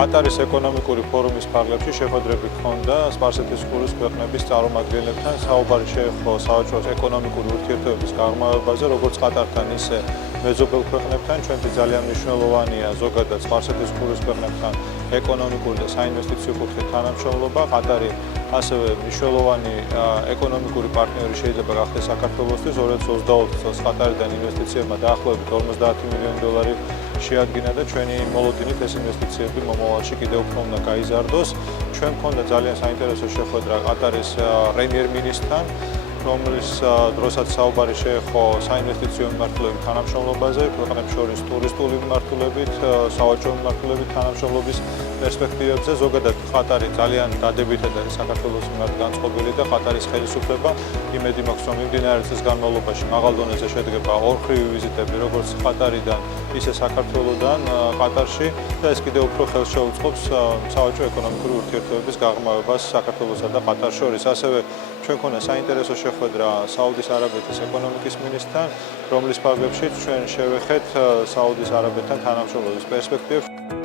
ყატარის ეკონომიკური ფორუმის ფარგლებში შეხვედრები ჰქონდა სპარსეთის ყურის ქვეყნების წარმომადგენლებთან. საუბარი შეეხო სავაჭრო ეკონომიკური ურთიერთობების გაღრმავებაზე, როგორც ყატართან, ისე მეზობელ ქვეყნებთან. ჩვენთვის ძალიან მნიშვნელოვანია ზოგადად სპარსეთის ყურის ქვეყნებთან ეკონომიკური და საინვესტიციო კუთხით თანამშრომლობა. ყატარი ასევე მნიშვნელოვანი ეკონომიკური პარტნიორი შეიძლება გახდეს საქართველოსთვის. 2022 წელს ყატარიდან ინვესტიციებმა დაახლოებით $50 მილიონი შეადგინა და ჩვენი მოლოდინით ეს ინვესტიციები მომავალში კიდევ უფრო უნდა გაიზარდოს. ჩვენ მქონდა ძალიან საინტერესო შეხვედრა ყატარის პრემიერ-მინისტრთან, რომლის დროსაც საუბარი შეეხო საინვესტიციო მიმართულებით თანამშრომლობაზე, ქვეყნებს შორის ტურისტული მიმართულებით, სავაჭრო მიმართულებით თანამშრომლობის პერსპექტივებზე. ზოგადად ყატარი ძალიან დადებითად არის საქართველოს მიმართ განწყობილი და ყატარის ხელისუფლება იმედი მაქვს, რომ მიმდინარე წლის განმავლობაში მაღალ დონეზე შედგება ორხრივი ვიზიტები, როგორც ყატარიდან, ისე საქართველოსთან ყატარში და ეს კიდევ უფრო ხელს შეუწყობს სავაჭრო ეკონომიკური ურთიერთობების გაღრმავებას საქართველოსა და ყატარს შორის. ასევე ჩვენ მქონდა საინტერესო შეხვედრა საუდის არაბეთის ეკონომიკის მინისტრთან, რომლის ფარგლებშიც ჩვენ შევეხეთ საუდის არაბეთთან თანამშრომლობის პერსპექტივებს.